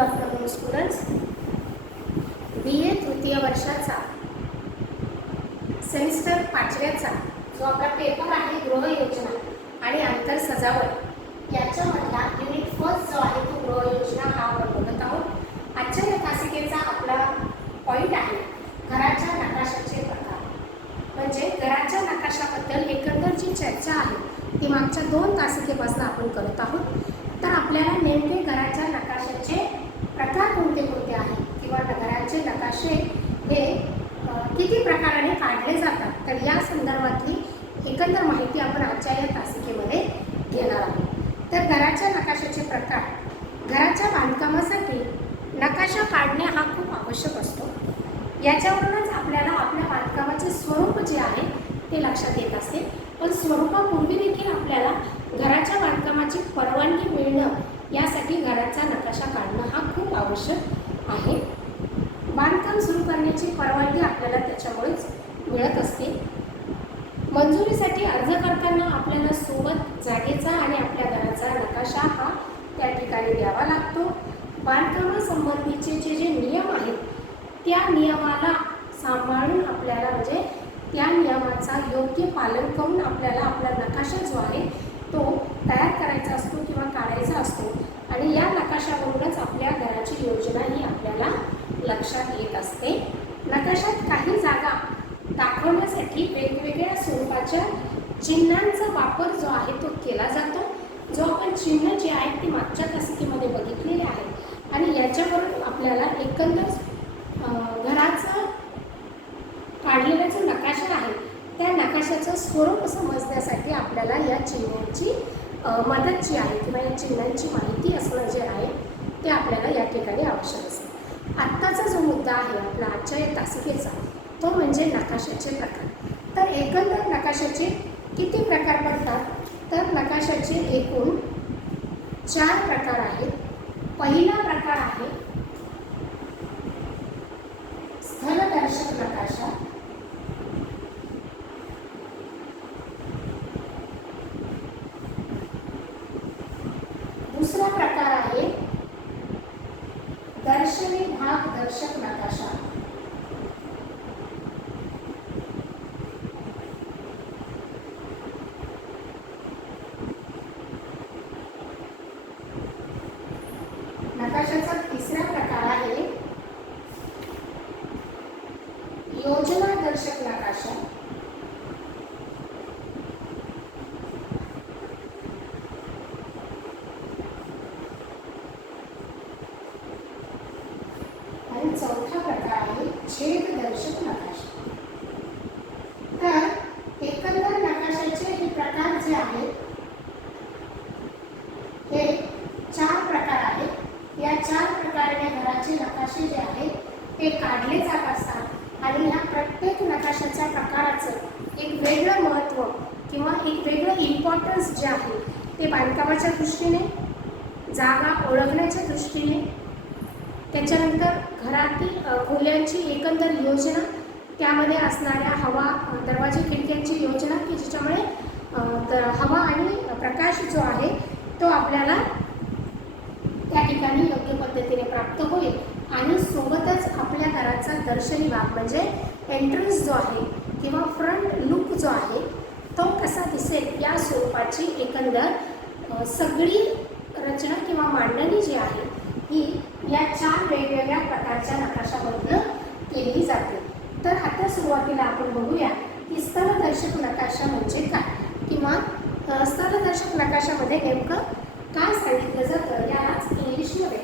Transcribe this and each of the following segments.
Afternoon students. BA तृतीय वर्षाचा semester 5व्याचा जो आपला पेपर आहे गृहयोजना आणि आंतर सजावट याच्यामधला युनिट फर्स्ट जो आहे तो गृहयोजना हा आपण बघत आहोत. आजच्या या तासिकेचा आपला पॉईंट आहे घराच्या नकाशाचे प्रकार. म्हणजे घराच्या नकाशाबद्दल एकंदर जी चर्चा आहे ती मागच्या 2 तासिकेपासून आपण करत आहोत. तर आपल्याला नेमके घराच्या नकाशाचे प्रकार कोणते कोणते आहेत किंवा घराचे नकाशे हे किती प्रकाराने काढले जातात तर या संदर्भातली एकंदर माहिती आपण आजच्या या तासिकेमध्ये घेणार आहोत. तर घराच्या नकाशाचे प्रकार. घराच्या बांधकामासाठी नकाशा काढणे हा खूप आवश्यक असतो. याच्यावरूनच आपल्याला आपल्या बांधकामाचे स्वरूप जे आहे ते लक्षात येत असते. पण स्वरूपापूर्वी देखील आपल्याला घराच्या बांधकामाची परवानगी मिळणं यासाठी घराचा नकाशा काढणं हा खूप आवश्यक आहे. बांधकाम सुरू करण्याची परवानगी आपल्याला त्याच्यामुळेच मिळत असते. मंजुरीसाठी अर्ज करताना आपल्याला सोबत जागेचा आणि आपल्या घराचा नकाशा हा त्या ठिकाणी द्यावा लागतो. बांधकामासंबंधीचे जे नियम आहेत त्या नियमाला सांभाळून आपल्याला म्हणजे त्या नियमाचा योग्य पालन करून आपल्याला आपला नकाशा जो आहे तो तयार करायचा असतो किंवा काढायचा असतो आणि या नकाशावरूनच आपल्या घराची योजना ही आपल्याला लक्षात येत असते. नकाशात काही जागा दाखवण्यासाठी वेगवेगळ्या स्वरूपाच्या चिन्हांचा वापर जो आहे तो केला जातो. जो आपण चिन्ह जे आहेत ते मागच्या तासिकेमध्ये बघितलेले आहेत आणि याच्यावरून आपल्याला एकंदर घराचं काढलेला जो नकाशा आहे त्या नकाशाचं स्वरूप समजण्यासाठी आपल्याला या चिन्हांची मदत जी आहे किंवा या चिन्हांची माहिती असणं जे आहे ते आपल्याला या ठिकाणी आवश्यक असते. आत्ताचा जो मुद्दा आहे आपला आजच्या या तासिकेचा तो म्हणजे नकाशाचे प्रकार. तर एकंदर नकाशाचे किती प्रकार पडतात तर नकाशाचे एकूण 4 प्रकार आहेत. पहिला प्रकार आहे स्थलदर्शक नकाशा. दुसरा प्रकार आहे दर्शनी भाग दर्शक नकाशा. नकाशाचा तिसरा प्रकार आहे योजना दर्शक नकाशा. आणि चौथा प्रकार आहे छेद दर्शक नकाशा. तर एकंदर नकाशाचे हे प्रकार जे आहेत हे 4 प्रकार आहेत. या 4 प्रकाराने घराचे नकाशे जे आहेत ते काढले जात असतात आणि ह्या प्रत्येक नकाशाच्या प्रकाराचं एक वेगळं महत्त्व किंवा एक वेगळं इम्पॉर्टन्स जे आहे ते बांधकामाच्या दृष्टीने, जागा ओळखण्याच्या दृष्टीने, त्याच्यानंतर घरातील खोल्यांची एकंदर योजना, त्यामध्ये असणाऱ्या हवा दरवाजे खिडक्यांची योजना की ज्याच्यामुळे हवा आणि प्रकाश जो आहे तो आपल्याला त्या ठिकाणी योग्य पद्धतीने प्राप्त होईल आणि सोबतच आपल्या घराचा दर्शनी भाग म्हणजे एंट्रन्स जो आहे किंवा फ्रंट लुक जो आहे तो कसा दिसेल या स्वरूपाची एकंदर सगळी रचना किंवा मांडणी जी आहे ही या 4 वेगवेगळ्या प्रकारच्या नकाशामधून केली जाते. तर आता सुरुवातीला आपण बघूया की स्थलदर्शक नकाशा म्हणजे काय किंवा स्थलदर्शक नकाशामध्ये नेमकं काय सांगितलं जातं. यालाच इंग्लिशमध्ये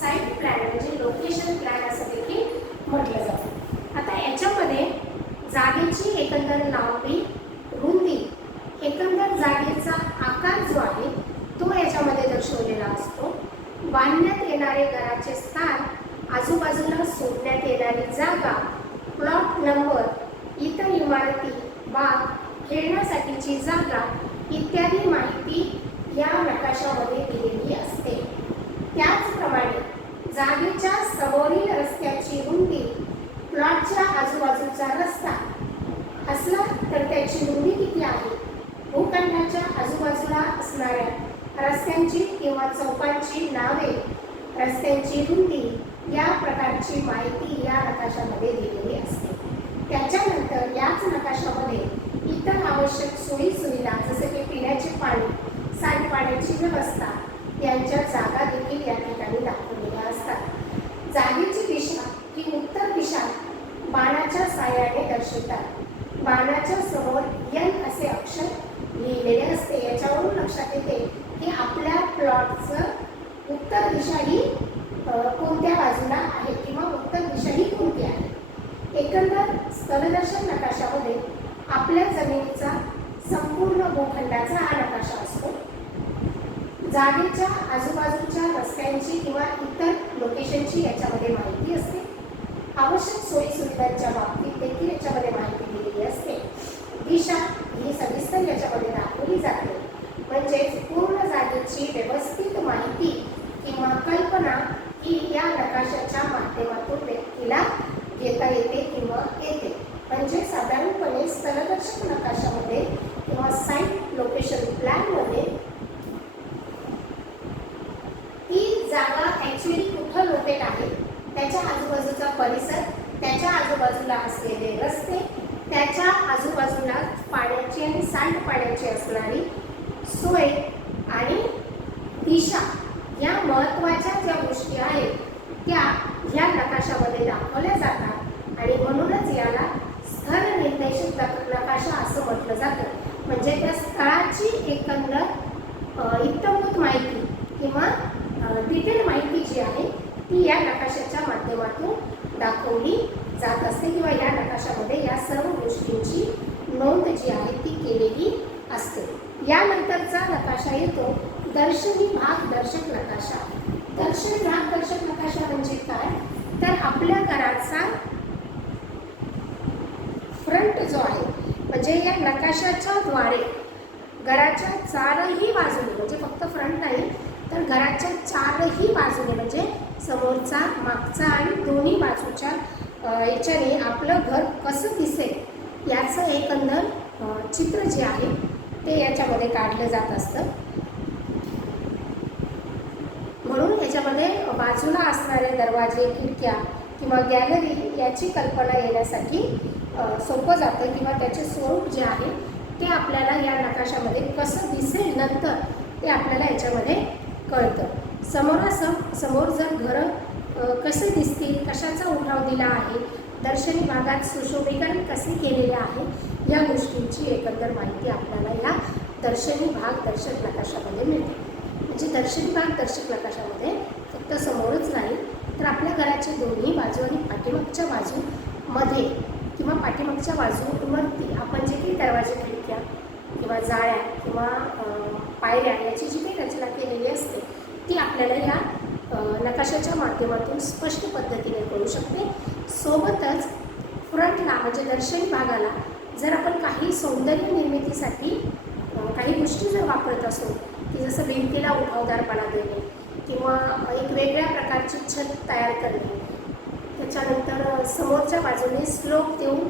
साईट प्लॅन म्हणजे लोकेशन प्लॅन असं देखील म्हटलं जातं. आता याच्यामध्ये जागेची एकंदर लांबी, रुंदी, एकंदर जागेचा आकार जो आहे तो याच्यामध्ये दर्शवलेला असतो. बांधण्यात येणारे घराचे स्थान, आजूबाजूला सोडण्यात येणारी जागा, प्लॉट नंबर, इतर इमारती, बाग, खेळण्यासाठीची जागा इत्यादी माहिती या नकाशामध्ये दिलेली असते. त्याचप्रमाणे जागेच्या समोरील रस्त्याची रुंदी, प्लॉटच्या आजूबाजूचा रस्ता असला तर त्याची रुंदी किती आहे, भूखंडाच्या आजूबाजूला असणाऱ्या रस्त्यांची किंवा चौकांची नावे, रस्त्यांची रुंदी या प्रकारची माहिती या नकाशामध्ये दिलेली असते. त्याच्यानंतर याच नकाशामध्ये इतर आवश्यक सोयी सुविधा जसे की पिण्याचे पाणी, सांडपाण्याची व्यवस्था यांच्या जागा देखील या ठिकाणी दाखवलेल्या असतात. जागेची दिशा ही उत्तर दिशा बाणाच्या साहाय्याने दर्शवतात. बाणाच्या समोर एन असे अक्षर लिहिलेले असते. याच्यावरून लक्षात येते की आपल्या प्लॉटचं उत्तर दिशा ही कोणत्या बाजूला आहे किंवा उत्तर दिशा ही कोणती आहे. एकंदर स्थलदर्शक नकाशामध्ये आपल्या जमिनीचा संपूर्ण भूखंडाचा हा नकाशा असतो. जागेच्या आजूबाजूच्या रस्त्यांची किंवा इतर लोकेशनची याच्यामध्ये माहिती असते. आवश्यक सोयी सुविधांच्या बाबतीत देखील याच्यामध्ये माहिती दिलेली असते. दिशा ही सविस्तर याच्यामध्ये दाखवली जाते. म्हणजेच पूर्ण जागेची व्यवस्थित माहिती किंवा कल्पना ही या नकाशाच्या माध्यमातून व्यक्तीला घेता येते किंवा येते. म्हणजे साधारणपणे स्थलदर्शक नकाशामध्ये किंवा साईट लोकेशन प्लॅनमध्ये ती जागा ॲक्च्युली कुठं लोकेट आहे, त्याच्या आजूबाजूचा परिसर, त्याच्या आजूबाजूला असलेले रस्ते, त्याच्या आजूबाजूला पाण्याची आणि सांडपाण्याची असणारी सोय आणि दिशा या महत्त्वाच्या ज्या गोष्टी आहेत त्या ह्या नकाशामध्ये दाखवल्या जातात आणि म्हणूनच याला स्थळ निर्देशित नकाशा असं म्हटलं जातं. म्हणजे त्या स्थळाची एकंदर इत्थंभूत माहिती किंवा डिटेल माहिती जी आहे ती या नकाशाच्या माध्यमातून दाखवली जात असते किंवा या नकाशामध्ये या सर्व गोष्टींची नोंद जी आहे ती केलेली असते. यानंतरचा नकाशा येतो दर्शनी भाग दर्शक नकाशा. दर्शनी भाग दर्शक नकाशा म्हणजे काय, तर आपल्या घराचा फ्रंट जो आहे म्हणजे या नकाशाच्या द्वारे घराच्या चारही बाजूने, म्हणजे फक्त फ्रंट नाही तर घराच्या चारही बाजूने म्हणजे समोरचा, मागचा आणि दोन्ही बाजूच्या याच्याने आपलं घर कसं दिसेल याचं एकंदर चित्र जे आहे ते याच्यामध्ये काढलं जात असतं. म्हणून याच्यामध्ये बाजूला असणारे दरवाजे, खिडक्या किंवा गॅलरी याची कल्पना येण्यासाठी सोपं जातं किंवा त्याचे स्वरूप जे आहे ते आपल्याला या नकाशामध्ये कसं दिसेल नंतर ते आपल्याला याच्यामध्ये कळतं. समोर जर घरं कसे दिसतील, कशाचा उठाव दिला आहे, दर्शनी भागात सुशोभीकरण कसे केलेले आहे या गोष्टींची एकंदर माहिती आपल्याला या दर्शनी भाग दर्शक नकाशामध्ये मिळते. म्हणजे दर्शनी भाग दर्शक नकाशामध्ये फक्त समोरच नाही तर आपल्या घराच्या दोन्ही बाजू आणि पाठीमागच्या बाजूमध्ये किंवा पाठीमागच्या बाजूवरती आपण जे काही दरवाजे, खिडक्या किंवा जाळ्या किंवा पायऱ्या याची जी काही रचना केलेली असते ती आपल्याला या नकाशाच्या माध्यमातून स्पष्ट पद्धतीने कळू शकते. सोबतच फ्रंटला म्हणजे दर्शनी भागाला जर आपण काही सौंदर्य निर्मितीसाठी काही गोष्टी जर वापरत असो की जसं भिंतीला उठावदारपणा देणे किंवा एक वेगळ्या प्रकारची छत तयार करणे, त्याच्यानंतर समोरच्या बाजूने स्लोप देऊन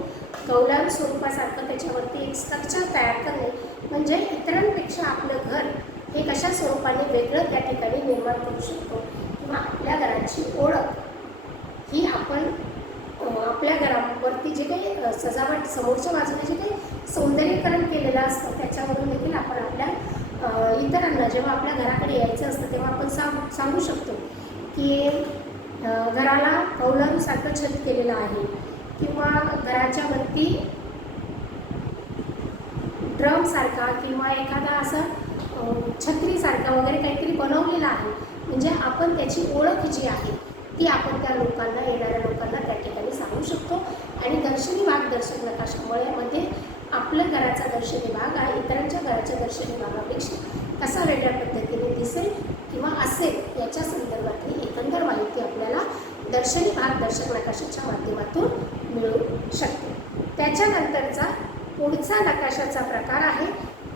कौलारू स्वरूपासारखं त्याच्यावरती एक स्ट्रक्चर तयार करणे, म्हणजे इतरांपेक्षा आपलं घर हे कशा स्वरूपाने वेगळं त्या ठिकाणी निर्माण करू शकतो किंवा आपल्या घराची ओळख ही आपण आपल्या घरावरती जे काही सजावट समोरच्या बाजूने जे काही सौंदर्यीकरण केलेलं असतं त्याच्यावरून देखील आपण आपल्या इतरांना जेव्हा आपल्या घराकडे यायचं असतं तेव्हा आपण सांगू शकतो की घराला कौलारूसारखं छत केलेलं आहे किंवा घराच्या वरती ड्रमसारखा किंवा एखादा असं छत्रीसारखा वगैरे काहीतरी बनवलेलं आहे. म्हणजे आपण त्याची ओळख जी आहे ती आपण त्या लोकांना, येणाऱ्या लोकांना त्या ठिकाणी सांगू शकतो. आणि दर्शनी भाग दर्शक नकाशामध्ये आपल्या घराचा दर्शनी भाग हा इतरांच्या घराच्या दर्शनी भागापेक्षा कसा वेगळ्या पद्धतीने दिसेल किंवा असेल याच्या संदर्भातली एकंदर माहिती आपल्याला दर्शनी भाग दर्शक नकाशाच्या माध्यमातून मिळू शकते. त्याच्यानंतरचा पुढचा नकाशाचा प्रकार आहे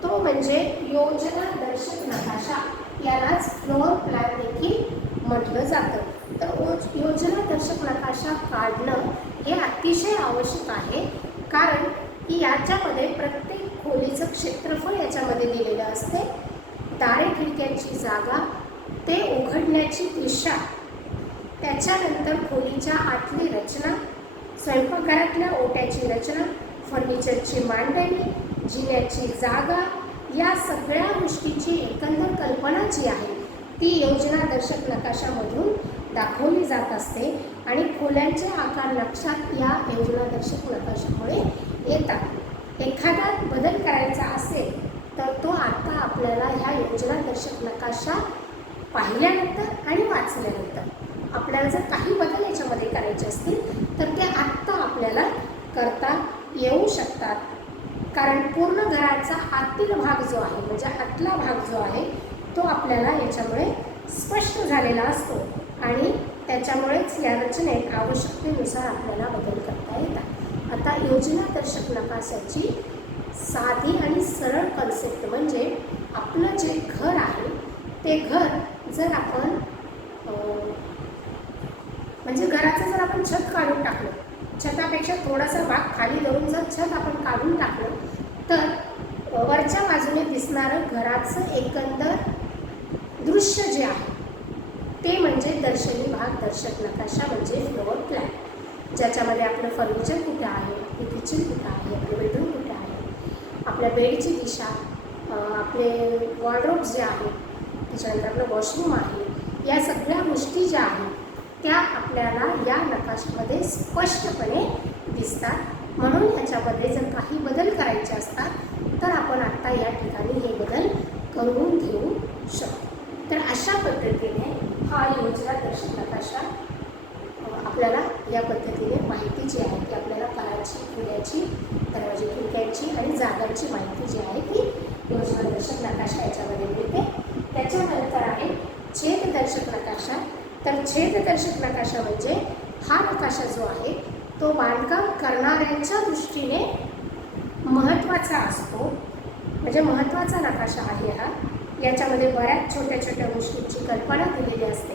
तो म्हणजे योजना दर्शक नकाशा, यालाच फ्लोअर प्लॅन देखील म्हटलं जातं. तर योजना दर्शक नकाशा काढणं हे अतिशय आवश्यक आहे, कारण की याच्यामध्ये प्रत्येक खोलीचं क्षेत्रफळ याच्यामध्ये दिलेलं असते. दारे खिडक्यांची जागा, ते उघडण्याची दिशा त्याच्यानंतर खोलीच्या आतली रचना, स्वयंपाकघरातल्या ओट्याची रचना, फर्निचरची मांडणी, जिन्याची जागा, या सगळ्या गोष्टीची एकंदर कल्पना जी आहे ती योजनादर्शक नकाशामधून दाखवली जात असते आणि खोल्यांचे आकार लक्षात या योजनादर्शक नकाशामुळे येतात. एखादा बदल करायचा असेल तर तो आता आपल्याला ह्या योजनादर्शक नकाशा पाहिल्यानंतर आणि वाचल्यानंतर आपल्याला जर काही बदल याच्यामध्ये करायचे असतील तर ते आत्ता आपल्याला करता येऊ शकतात. कारण पूर्ण घराचा आतील भाग जो आहे म्हणजे आतला भाग जो आहे तो आपल्याला याच्यामुळे स्पष्ट झालेला असतो आणि त्याच्यामुळेच या रचनेत आवश्यकतेनुसार आपल्याला बदल करता येतात. आता योजनादर्शक नकाशाची साधी आणि सरळ कन्सेप्ट म्हणजे आपलं जे घर आहे ते घर जर आपण म्हणजे घराचं जर आपण छत काढून टाकलं, छतापेक्षा थोडासा भाग खाली धरून जर छत आपण काढून टाकलं तर वरच्या बाजूने दिसणारं घराचं एकंदर दृश्य जे आहे ते म्हणजे दर्शनी भाग दर्शक नकाशा म्हणजे फ्लोअर प्लॅन, ज्याच्यामध्ये आपलं फर्निचर कुठे आहे, आपली किचन कुठं आहे, आपले बेडरूम कुठे आहे, आपल्या बेडची दिशा, आपले वॉर्डरोब जे आहेत, त्याच्यानंतर आपलं वॉशरूम आहे, या सगळ्या गोष्टी ज्या आहेत त्या आपल्याला या नकाशामध्ये स्पष्टपणे दिसतात. म्हणून ह्याच्यामध्ये जर काही बदल करायचे असतात तर आपण आत्ता या ठिकाणी हे बदल करून घेऊ शकतो. तर अशा पद्धतीने हा योजनादर्शक नकाशा आपल्याला या पद्धतीने माहिती जी आहे ती आपल्याला घराची, खोल्याची, दरवाजे, खिडक्यांची आणि जागांची माहिती जी आहे ती योजनादर्शक नकाशा याच्यामध्ये मिळते. त्याच्यानंतर आहे छेददर्शक नकाशा. तर छेददर्शक नकाशा म्हणजे हा नकाशा जो आहे तो बांधकाम करणाऱ्यांच्या दृष्टीने महत्त्वाचा असतो, म्हणजे महत्त्वाचा नकाशा आहे हा. याच्यामध्ये बऱ्याच छोट्या छोट्या गोष्टींची कल्पना दिलेली असते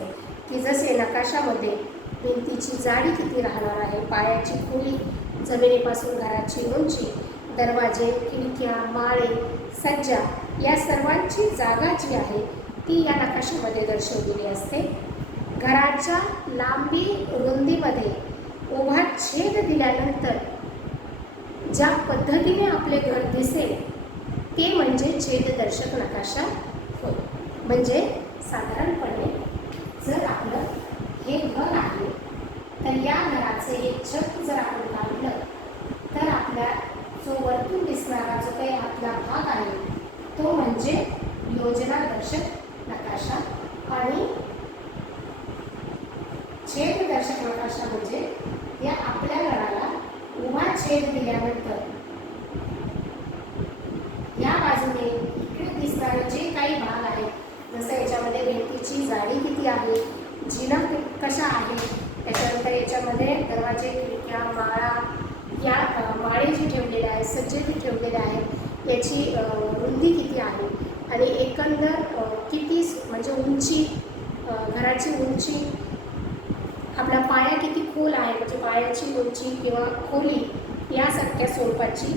की जसे नकाशामध्ये भिंतीची जाडी किती राहणार आहे, पायाची खोली, जमिनीपासून घराची उंची, दरवाजे, खिडक्या, माळे, सज्जा, या सर्वांची जागा जी आहे ती या नकाशामध्ये दर्शवलेली असते. घराच्या लांबी रुंदीमध्ये उभा छेद दिल्यानंतर ज्या पद्धतीने आपले घर दिसेल ते म्हणजे छेददर्शक नकाशा होय. म्हणजे साधारणपणे जर आपलं हे घर आहे तर या घराचे हे छत जर आपण काढलं तर आपल्या जो वरतून दिसणारा जो काही आपला भाग आहे तो म्हणजे योजनादर्शक नकाशा आणि छेददर्शक नकाशा म्हणजे या आपल्या घराला उभा छेद दिल्यानंतर या बाजूने इकडे दिसणारे जे काही भाग आहेत, जसं याच्यामध्ये भिंतीची जाडी किती आहे, जिना कशा आहे, त्याच्यानंतर याच्यामध्ये दरवाजे, खिडक्या, माळा, या माळे जी ठेवलेले आहेत, सज्जे जे ठेवलेले आहेत, याची रुंदी किती आहे आणि एकंदर किती म्हणजे उंची, घराची उंची, आपला पाया किती खोल आहे म्हणजे पायाची उंची किंवा खोली, यासारख्या स्वरूपाची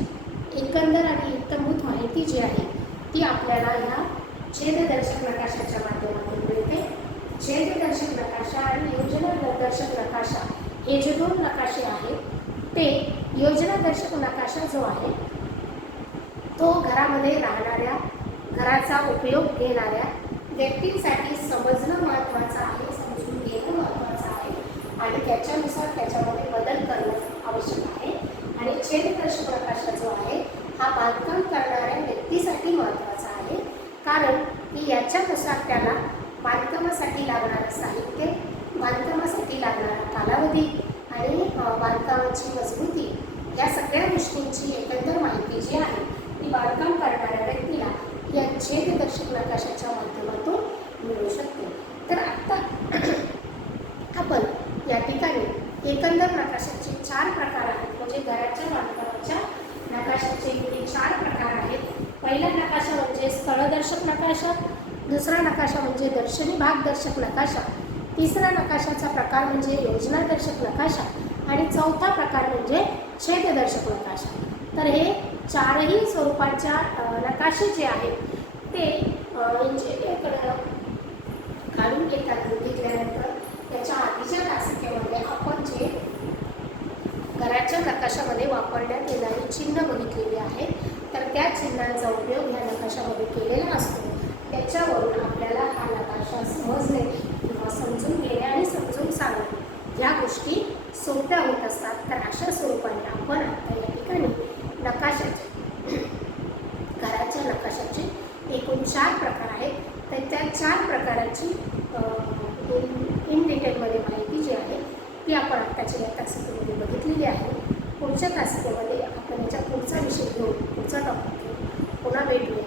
एकंदर आणि इत्तमभूत माहिती जी आहे ती आपल्याला ह्या छेददर्शक नकाशाच्या माध्यमातून मिळते. छेददर्शक नकाशा आणि योजनादर्शक नकाशा हे जे दोन नकाशे आहेत ते योजनादर्शक नकाशा जो आहे तो घरामध्ये राहणाऱ्या, घराचा उपयोग घेणाऱ्या व्यक्तींसाठी समजणं महत्त्वाचं आहे, समजून घेणं महत्त्वाचं आहे आणि त्याच्यानुसार त्याच्यामध्ये बदल करणं आवश्यक आहे. आणि छेददर्शक नकाशा जो आहे हा बांधकाम करणाऱ्या व्यक्तीसाठी महत्त्वाचा आहे, कारण की याच्यानुसार त्याला बांधकामासाठी लागणारं साहित्य, बांधकामासाठी लागणारा कालावधी आणि बांधकामाची मजबूती, या सगळ्या गोष्टींची एकंदर माहिती जी आहे ती बांधकाम करणाऱ्या व्यक्तीला या छेददर्शक नकाशाच्या माध्यमातून मिळू शकते. तर आत्ता आपण या ठिकाणी एकंदर नकाशाचे 4 प्रकार आहेत, म्हणजे घराच्या बांधकामाच्या नकाशाचे इथे 4 प्रकार आहेत. पहिला नकाशा म्हणजे स्थळदर्शक नकाशा, दुसरा नकाशा म्हणजे दर्शनी भागदर्शक नकाशा, तिसरा नकाशाचा प्रकार म्हणजे योजनादर्शक नकाशा आणि चौथा प्रकार म्हणजे छेददर्शक नकाशा. तर हे 4ही स्वरूपाच्या नकाशे जे आहेत ते इंजिनिअरकडे काढून घेतल्यानंतर याच्या आधीच्या तासिकेमध्ये आपण जे घराच्या नकाशामध्ये वापरण्यात येणारी चिन्ह बघितलेली आहेत, तर त्या चिन्हांचा उपयोग ह्या नकाशामध्ये केलेला असतो. त्याच्यावरून आपल्याला हा नकाशा समजणे किंवा समजून घेणे आणि समजून सांगणे ह्या गोष्टी सोप्या होत असतात. तर अशा स्वरूपाने आपण आता या ठिकाणी नकाशाचे घराच्या नकाशाचे एकूण 4 प्रकार आहेत. तर त्या 4 प्रकाराची इन डिटेलमध्ये माहिती जी आहे ती आपण आत्ताच्या या तासिकेमध्ये बघितलेली आहे. पुढच्या तासिकेमध्ये आपण याचा पुढचा विषय घेऊन पुढचा टॉपिक घेऊन पुन्हा भेटूया.